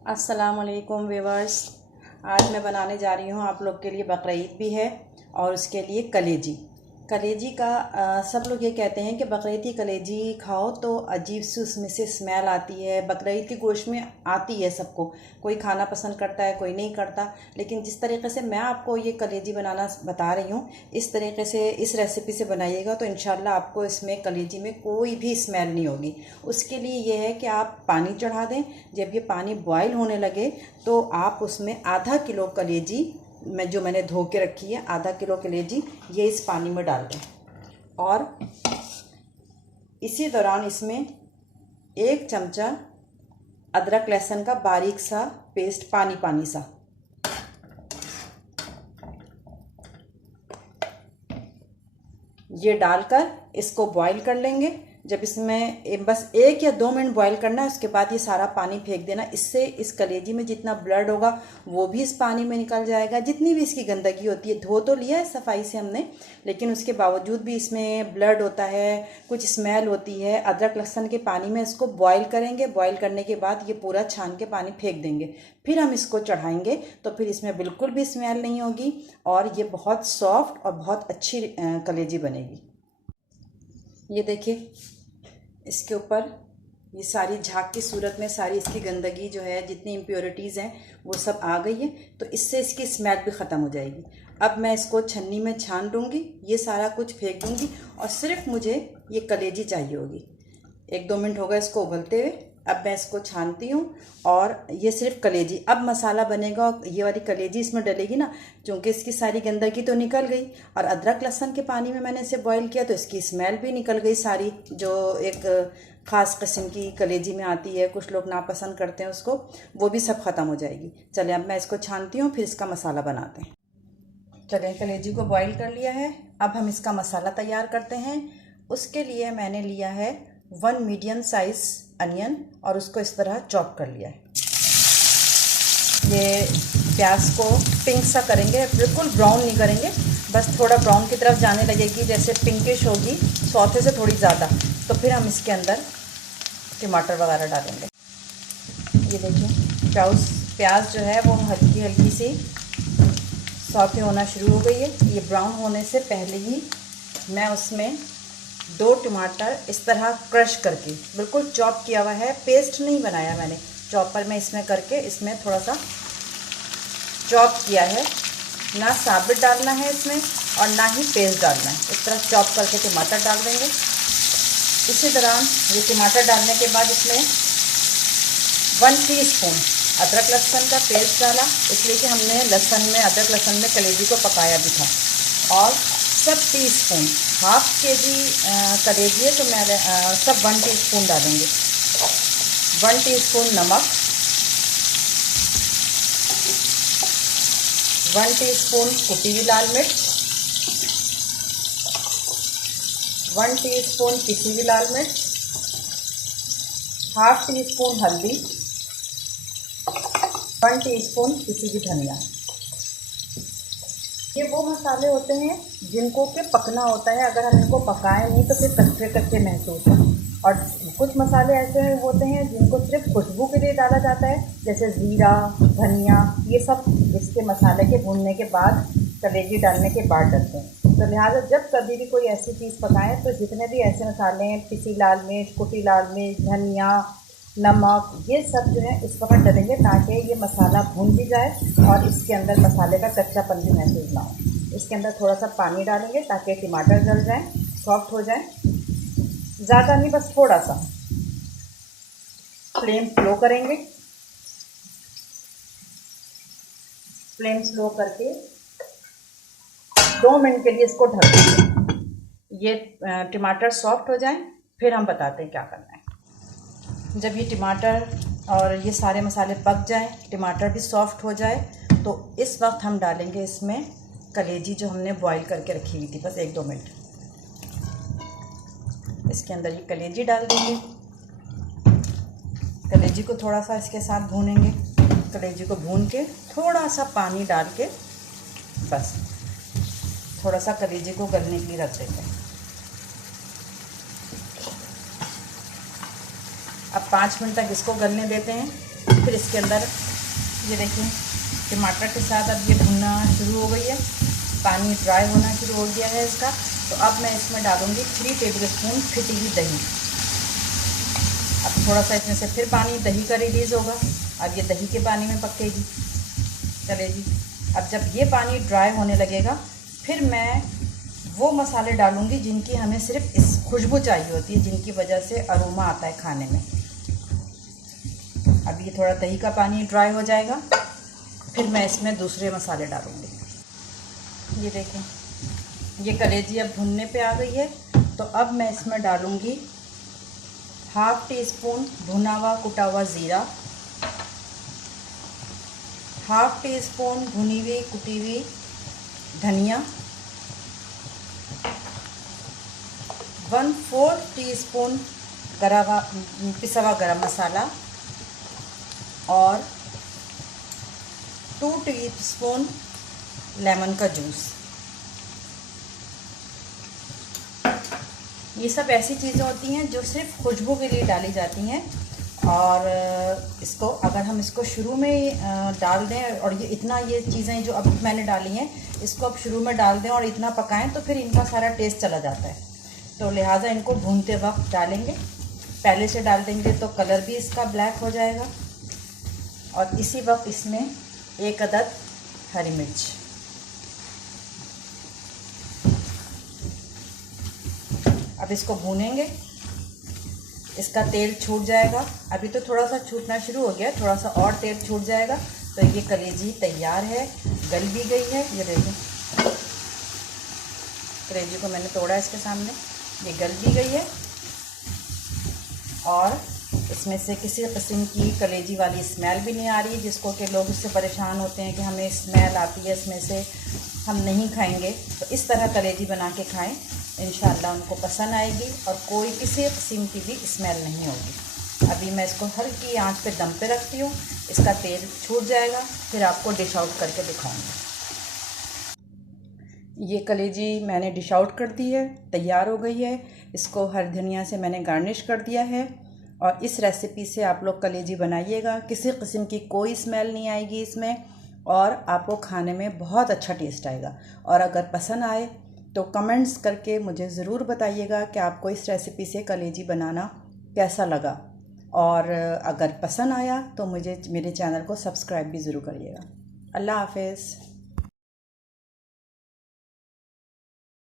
अस्सलामुअलैकुम व्यूवर्स। आज मैं बनाने जा रही हूँ आप लोग के लिए, बकरीद भी है और उसके लिए कलेजी। कलेजी का सब लोग ये कहते हैं कि बकरीद की कलेजी खाओ तो अजीब सी उसमें से स्मेल आती है। बकरीद की गोश्त में आती है सबको, कोई खाना पसंद करता है कोई नहीं करता। लेकिन जिस तरीके से मैं आपको ये कलेजी बनाना बता रही हूँ, इस तरीके से इस रेसिपी से बनाइएगा तो इंशाल्लाह आपको इसमें कलेजी में कोई भी स्मेल नहीं होगी। उसके लिए ये है कि आप पानी चढ़ा दें। जब ये पानी बॉयल होने लगे तो आप उसमें आधा किलो कलेजी मैंने धो के रखी है, आधा किलो कलेजी ये इस पानी में डाल दें। और इसी दौरान इसमें 1 चमचा अदरक लहसुन का बारीक सा पेस्ट, पानी पानी सा, ये डालकर इसको बॉईल कर लेंगे। जब इसमें बस 1 या 2 मिनट बॉईल करना है, उसके बाद ये सारा पानी फेंक देना। इससे इस कलेजी में जितना ब्लड होगा वो भी इस पानी में निकल जाएगा। जितनी भी इसकी गंदगी होती है, धो तो लिया है सफाई से हमने, लेकिन उसके बावजूद भी इसमें ब्लड होता है, कुछ स्मेल होती है। अदरक लहसुन के पानी में इसको बॉईल करेंगे। बॉईल करने के बाद ये पूरा छान के पानी फेंक देंगे। फिर हम इसको चढ़ाएंगे तो फिर इसमें बिल्कुल भी स्मेल नहीं होगी और ये बहुत सॉफ्ट और बहुत अच्छी कलेजी बनेगी। ये देखिए, इसके ऊपर ये सारी झाग की सूरत में सारी इसकी गंदगी जो है, जितनी इम्प्योरिटीज़ हैं वो सब आ गई है, तो इससे इसकी स्मेल भी ख़त्म हो जाएगी। अब मैं इसको छन्नी में छान दूँगी, ये सारा कुछ फेंक दूँगी और सिर्फ मुझे ये कलेजी चाहिए होगी। 1-2 मिनट हो गए इसको उबलते हुए। अब मैं इसको छानती हूँ और ये सिर्फ कलेजी, अब मसाला बनेगा और ये वाली कलेजी इसमें डलेगी ना, क्योंकि इसकी सारी गंदगी तो निकल गई और अदरक लहसुन के पानी में मैंने इसे बॉईल किया तो इसकी स्मेल भी निकल गई सारी, जो एक ख़ास किस्म की कलेजी में आती है, कुछ लोग नापसंद करते हैं उसको, वो भी सब ख़त्म हो जाएगी। चलिए अब मैं इसको छानती हूँ, फिर इसका मसाला बनाते हैं। चलिए, कलेजी को बॉईल कर लिया है, अब हम इसका मसाला तैयार करते हैं। उसके लिए मैंने लिया है 1 मीडियम साइज़ अनियन और उसको इस तरह चॉप कर लिया है। ये प्याज को पिंक सा करेंगे, बिल्कुल ब्राउन नहीं करेंगे, बस थोड़ा ब्राउन की तरफ जाने लगेगी, जैसे पिंकिश होगी, सौते से थोड़ी ज़्यादा, तो फिर हम इसके अंदर टमाटर वगैरह डालेंगे। ये देखिए, प्याज जो है वो हल्की हल्की सी सौते होना शुरू हो गई है। ये ब्राउन होने से पहले ही मैं उसमें 2 टमाटर इस तरह क्रश करके, बिल्कुल चॉप किया हुआ है, पेस्ट नहीं बनाया मैंने, चॉपर में इसमें करके इसमें थोड़ा सा चॉप किया है। ना साबित डालना है इसमें और ना ही पेस्ट डालना है, इस तरह चॉप करके टमाटर डाल देंगे। इसी दौरान ये टमाटर डालने के बाद इसमें 1 टीस्पून अदरक लहसुन का पेस्ट डाला, इसलिए कि हमने लहसुन में, अदरक लहसुन में कलेजी को पकाया भी था। और सब टीस्पून, ½ केजी कलेजी है तो मैं सब 1 टीस्पून डालेंगे। 1 टीस्पून नमक, 1 टीस्पून कुटी हुई लाल मिर्च, 1 टीस्पून पिसी हुई लाल मिर्च, ½ टीस्पून हल्दी, 1 टीस्पून पिसी हुई धनिया। ये वो मसाले होते हैं जिनको कि पकना होता है, अगर हम इनको पकाएं नहीं तो फिर कच्चे कच्चे महसूस हैं। और कुछ मसाले ऐसे होते हैं जिनको सिर्फ खुशबू के लिए डाला जाता है, जैसे ज़ीरा, धनिया, ये सब इसके मसाले के भूनने के बाद, कलेजी डालने के बाद डलते हैं। तो लिहाजा जब कभी भी कोई ऐसी चीज़ पकाएं तो जितने भी ऐसे मसाले हैं, पिसी लाल मिर्च, कुटी लाल मिर्च, धनिया, नमक, ये सब जो है इस वक्त डलेंगे ताकि ये मसाला भून भी जाए और इसके अंदर मसाले का कच्चापन भी महसूस ना हो। इसके अंदर थोड़ा सा पानी डालेंगे ताकि टमाटर गल जाए, सॉफ्ट हो जाए, ज़्यादा नहीं, बस थोड़ा सा। फ्लेम स्लो करेंगे, फ्लेम स्लो करके 2 मिनट के लिए इसको ढक देंगे। ये टमाटर सॉफ्ट हो जाए, फिर हम बताते हैं क्या करना है। जब ये टमाटर और ये सारे मसाले पक जाएं, टमाटर भी सॉफ्ट हो जाए, तो इस वक्त हम डालेंगे इसमें कलेजी जो हमने बॉईल करके रखी हुई थी, बस 1-2 मिनट। इसके अंदर ये कलेजी डाल देंगे। कलेजी को थोड़ा सा इसके साथ भूनेंगे। कलेजी को भून के थोड़ा सा पानी डाल के बस थोड़ा सा कलेजी को गलने के लिए रख देते हैं। अब 5 मिनट तक इसको गलने देते हैं। फिर इसके अंदर ये देखिए टमाटर के साथ अब ये भुनना शुरू हो गई है, पानी ड्राई होना शुरू हो गया है इसका। तो अब मैं इसमें डालूँगी 3 टेबलस्पून फिटी हुई दही। अब थोड़ा सा इसमें से फिर पानी दही का रिलीज़ होगा। अब ये दही के पानी में पकेगी कलेजी। अब जब ये पानी ड्राई होने लगेगा फिर मैं वो मसाले डालूँगी जिनकी हमें सिर्फ इस खुशबू चाहिए होती है, जिनकी वजह से अरोमा आता है खाने में। अब ये थोड़ा दही का पानी ड्राई हो जाएगा, फिर मैं इसमें दूसरे मसाले डालूँगी। ये देखें ये कलेजी अब भुनने पे आ गई है। तो अब मैं इसमें डालूँगी 1/2 टीस्पून भुना हुआ कुटा हुआ ज़ीरा, 1/2 टीस्पून भुनी हुई कुटी हुई धनिया, 1/4 टीस्पून पिसा हुआ गरम मसाला और 2 टीस्पून लेमन का जूस। ये सब ऐसी चीज़ें होती हैं जो सिर्फ खुशबू के लिए डाली जाती हैं, और इसको अगर हम इसको शुरू में डाल दें और ये चीज़ें जो अब मैंने डाली हैं इसको अब शुरू में डाल दें और इतना पकाएं तो फिर इनका सारा टेस्ट चला जाता है। तो लिहाजा इनको भूनते वक्त डालेंगे, पहले से डाल देंगे तो कलर भी इसका ब्लैक हो जाएगा। और इसी वक्त इसमें 1 अदद हरी मिर्च, अब इसको भूनेंगे, इसका तेल छूट जाएगा। अभी तो थोड़ा सा छूटना शुरू हो गया, थोड़ा सा और तेल छूट जाएगा तो ये कलेजी तैयार है, गल भी गई है। ये देखिए कलेजी को मैंने तोड़ा इसके सामने, ये गल भी गई है और इसमें से किसी किस्म की कलेजी वाली स्मेल भी नहीं आ रही है, जिसको कि लोग इससे परेशान होते हैं कि हमें स्मेल आती है इसमें से, हम नहीं खाएंगे। तो इस तरह कलेजी बना के खाएं, इंशाअल्लाह उनको पसंद आएगी और कोई किसी किस्म की भी स्मेल नहीं होगी। अभी मैं इसको हल्की आंच पे दम पे रखती हूँ, इसका तेल छूट जाएगा फिर आपको डिश आउट करके दिखाऊंगी। ये कलेजी मैंने डिश आउट कर दी है, तैयार हो गई है। इसको हरी धनिया से मैंने गार्निश कर दिया है और इस रेसिपी से आप लोग कलेजी बनाइएगा, किसी किस्म की कोई स्मेल नहीं आएगी इसमें और आपको खाने में बहुत अच्छा टेस्ट आएगा। और अगर पसंद आए तो कमेंट्स करके मुझे ज़रूर बताइएगा कि आपको इस रेसिपी से कलेजी बनाना कैसा लगा, और अगर पसंद आया तो मुझे मेरे चैनल को सब्सक्राइब भी ज़रूर करिएगा। अल्लाह हाफ़िज़।